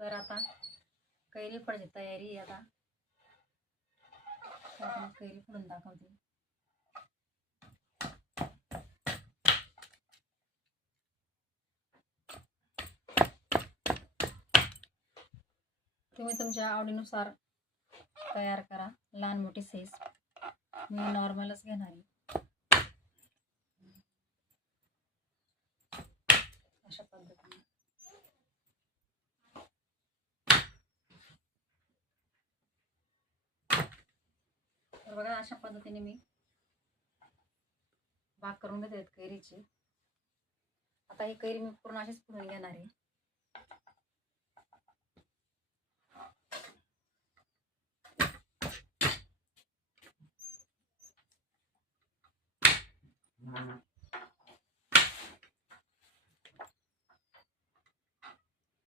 तर आता कैरी फोडायची तयारी आहे. आता कैरी फोडून दाखवते. तुम्ही तुमच्या आवडीनुसार तयार करा. लहान मोठी साईज मी नॉर्मलच घेणार आहे. अशा पद्धतीने तर बघा, अशा पद्धतीने मी भाग करून घेते कैरीची. आता ही कैरी मी पूर्ण अशीच फोडून घेणार आहे.